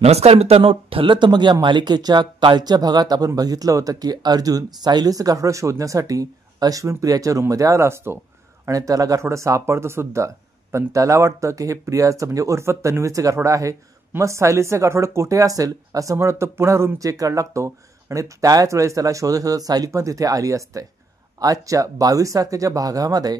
नमस्कार मित्रांनो, ठरलं तर मग या मालिकेच्या कालच्या भागात आपण बघितलं होतं की अर्जुन सायलीचं गाठोडं शोधण्यासाठी अश्विन प्रियाच्या रूममध्ये आला असतो आणि त्याला गाठोडं सापडतं सुद्धा. पण त्याला वाटतं की हे प्रियाचं म्हणजे उर्फ तन्वीचं गाठोडं आहे. मग सायलीचं गाठोडं कुठे असेल असं म्हणत तो पुन्हा रूम चेक करायला लागतो आणि त्याच वेळेस त्याला शोधत शोधत सायली पण तिथे आली असते. आजच्या 22 तारखेच्या भागामध्ये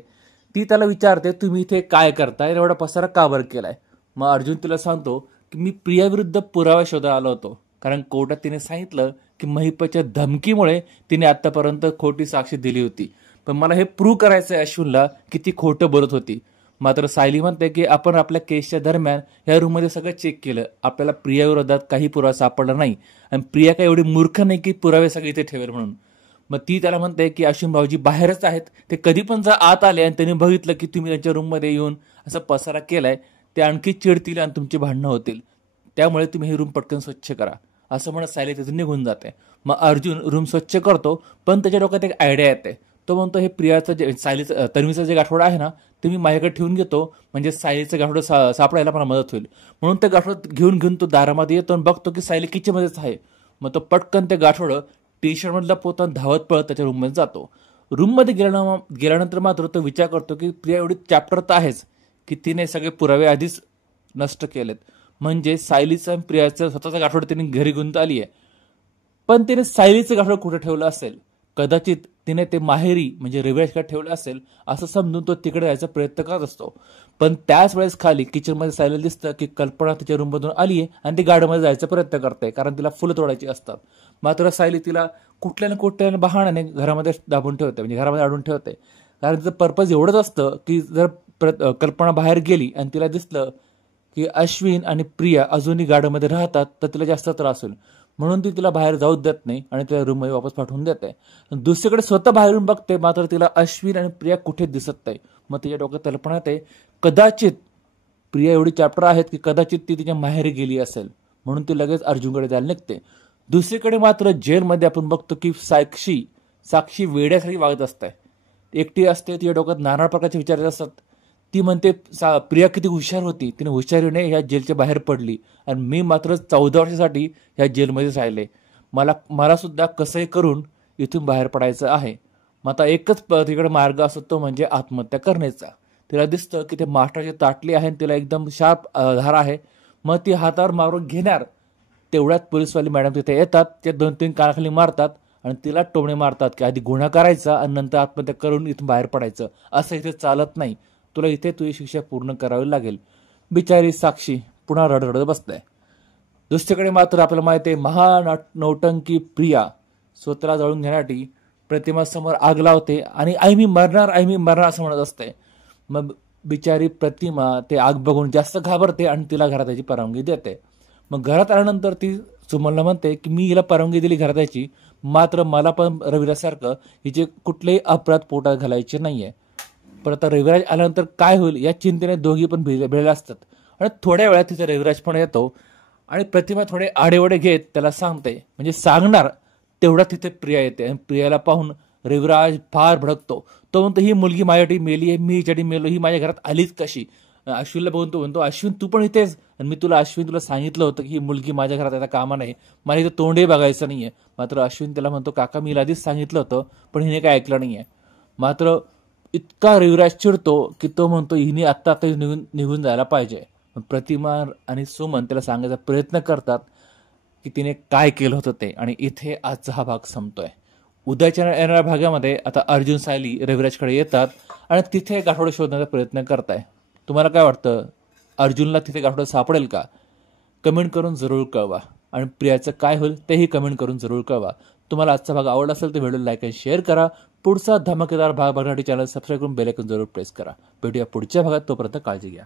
ती त्याला विचारते, तुम्ही इथे काय करताय, एवढा पसारा का बरं केलाय. मग अर्जुन तिला सांगतो की मी प्रियाविरुद्ध पुरावा शोधायला आलो होतो, कारण कोर्टात तिने सांगितलं की महिपाच्या धमकीमुळे तिने आतापर्यंत खोटी साक्ष दिली होती. पण मला हे प्रूव्ह करायचं आहे अश्विनला की ती खोटं बोलत होती. मात्र सायली म्हणते की आपण आपल्या केसच्या दरम्यान या रूममध्ये सगळं चेक केलं, आपल्याला प्रियाविरोधात काही पुरावा सापडला नाही आणि प्रिया काय एवढी मूर्ख नाही की पुरावे सगळे इथे ठेवेल म्हणून. मग ती त्याला म्हणते की अश्विन भाऊजी बाहेरच आहेत, ते कधी पण जर आत आले आणि त्यांनी बघितलं की तुम्ही त्यांच्या रूममध्ये येऊन असा पसारा केलाय, ते आणखी चिडतील आणि तुमची भांडणं होतील, त्यामुळे तुम्ही हे रूम पटकन स्वच्छ करा असं म्हणत सायली तिथून निघून जाते. मग अर्जुन रूम स्वच्छ करतो, पण त्याच्या डोक्यात एक आयडिया येते. तो म्हणतो हे प्रियाचं जे सायलीचं तन्वीचं जे गाठोडं आहे ना, ते मी माझ्याकडे ठेवून घेतो, म्हणजे सायलीचं गाठोडं सापडायला मला मदत होईल. म्हणून ते गाठोडं घेऊन तो दारामध्ये येतो आणि बघतो की सायली किचनमध्येच आहे. मग तो पटकन ते गाठोडं टी शर्ट मधला पोतान धावत पळत त्याच्या रूममध्ये जातो. रूममध्ये गेल्यानंतर मात्र तो विचार करतो की प्रिया एवढी चॅप्टर तर आहेच की तिने सगळे पुरावे आधीच नष्ट केलेत, म्हणजे सायलीचं आणि प्रियाचं स्वतःचं गाठोडं तिने घरी घेऊन आली आहे. पण तिने सायलीचं गाठोडं कुठे ठेवलं असेल, कदाचित तिने ते माहेरी म्हणजे रविराजकडे ठेवलं असेल असं समजून तो तिकडे जायचा प्रयत्न करत असतो. पण त्याच वेळेस खाली किचनमध्ये सायलीला दिसतं की कल्पना तिच्या रूममधून आली आहे आणि ती गार्डनमध्ये जायचा प्रयत्न करते, कारण तिला फुलं तोडायची असतात. मात्र सायली तिला कुठल्या ना कुठल्या बहाण्याने घरामध्ये दाबून ठेवते, म्हणजे घरामध्ये अडून ठेवते. कारण तिचं पर्पज एवढंच असतं की जर कल्पना बाहेर गेली आणि तिला दिसलं की अश्विन आणि प्रिया अजूनही गार्डनमध्ये राहतात तर तिला जास्त त्रास होईल, म्हणून ती तिला बाहेर जाऊ देत नाही आणि तिला रूममध्ये वापस पाठवून देते. दुसरीकडे स्वतः बाहेरून बघते, मात्र तिला अश्विन आणि प्रिया कुठे दिसत नाही. मग तिच्या डोक्यात कल्पना येते, कदाचित प्रिया एवढी चॅप्टर आहेत की कदाचित ती तिच्या माहेरी गेली असेल, म्हणून ती लगेच अर्जुनकडे जायला निघते. दुसरीकडे मात्र जेलमध्ये आपण बघतो की साक्षी वेड्यासाठी वागत असते, एकटी असते, तिच्या डोक्यात नाना प्रकारचे विचार येत असतात. ती म्हणते प्रिया किती हुशार होती, तिने हुशारीने ह्या जेलच्या बाहेर पडली आणि मी मात्र 14 वर्षासाठी ह्या जेलमध्येच राहिले. मला सुद्धा कसंही करून इथून बाहेर पडायचं आहे. मग आता एकच तिकडे मार्ग असतो, तो म्हणजे आत्महत्या करण्याचा. तिला दिसतं की ते मास्टरची ताटली आहे, तिला एकदम शार्प धार आहे. मग ती हातावर मारून घेणार, तेवढ्यात पोलीसवाली मॅडम तिथे येतात, ते 2-3 कानाखाली मारतात आणि तिला टोमणे मारतात की आधी गुन्हा करायचा आणि नंतर आत्महत्या करून इथून बाहेर पडायचं, असं इथे चालत नाही, तुला इथे तुझी शिक्षा पूर्ण करावी लागेल. बिचारी साक्षी पुन्हा रडरडत बसते. दुसरीकडे मात्र आपल्याला माहिती आहे, नौटंकी प्रिया स्वतःला जळून घेण्यासाठी प्रतिमासमोर आग लावते आणि आई मी मरणार असं म्हणत असते. मग बिचारी प्रतिमा ते आग बघून जास्त घाबरते आणि तिला घरात यायची परवानगी देते. मग घरात आल्यानंतर ती सुमनला म्हणते की मी हिला परवानगी दिली घरात यायची, मात्र मला पण रविराजसारखं हिचे कुठलेही अपराध पोटात घालायचे नाहीये. पण आता रविराज आल्यानंतर काय होईल या चिंतेने दोघी पण भिडलेले असतात. आणि थोड्या वेळात तिथे रविराज पण येतो आणि प्रतिमा थोडे आडेवडे घेत त्याला सांगते, म्हणजे सांगणार तेवढा तिथे प्रिया येते आणि प्रियाला पाहून रविराज फार भडकतो. तो म्हणतो ही मुलगी माझ्यासाठी मेली आहे, मी हिच्यासाठी मेलो, ही माझ्या घरात आलीच कशी. अश्विनला बघून तो म्हणतो, अश्विन तू पण इथेच, आणि मी तुला सांगितलं होतं की ही मुलगी माझ्या घरात आता कामा नाही, मला इथं तोंडही बघायचं नाहीये. मात्र अश्विन त्याला म्हणतो, काका मी आधीच सांगितलं होतं पण हिने काय ऐकलं नाहीये. मात्र इतका रविराज चिडतो की तो म्हणतो हिने आत्ता निघून जायला पाहिजे. प्रतिमा आणि सुमन त्याला सांगायचा प्रयत्न करतात की तिने काय केलं होतं ते, आणि इथे आजचा हा भाग संपतोय. उद्याच्या येणाऱ्या भागामध्ये आता अर्जुन सायली रविराजकडे येतात आणि तिथे गाठोडं शोधण्याचा प्रयत्न करताय. तुम्हाला काय वाटतं, अर्जुनला तिथे गाठोडं सापडेल का? कमेंट करून जरूर कळवा. आणि प्रियाचं काय होईल तेही कमेंट करून जरूर कळवा. तुम्हाला आजचा भाग आवडला असेल तर व्हिडिओ लाईक आणि शेअर करा. पुढचा धमाकेदार भाग बघण्यासाठी चॅनल सबस्क्राईब करून बेल आयकॉन जरूर प्रेस करा. भेटूया पुढच्या भागात, तोपर्यंत काळजी घ्या.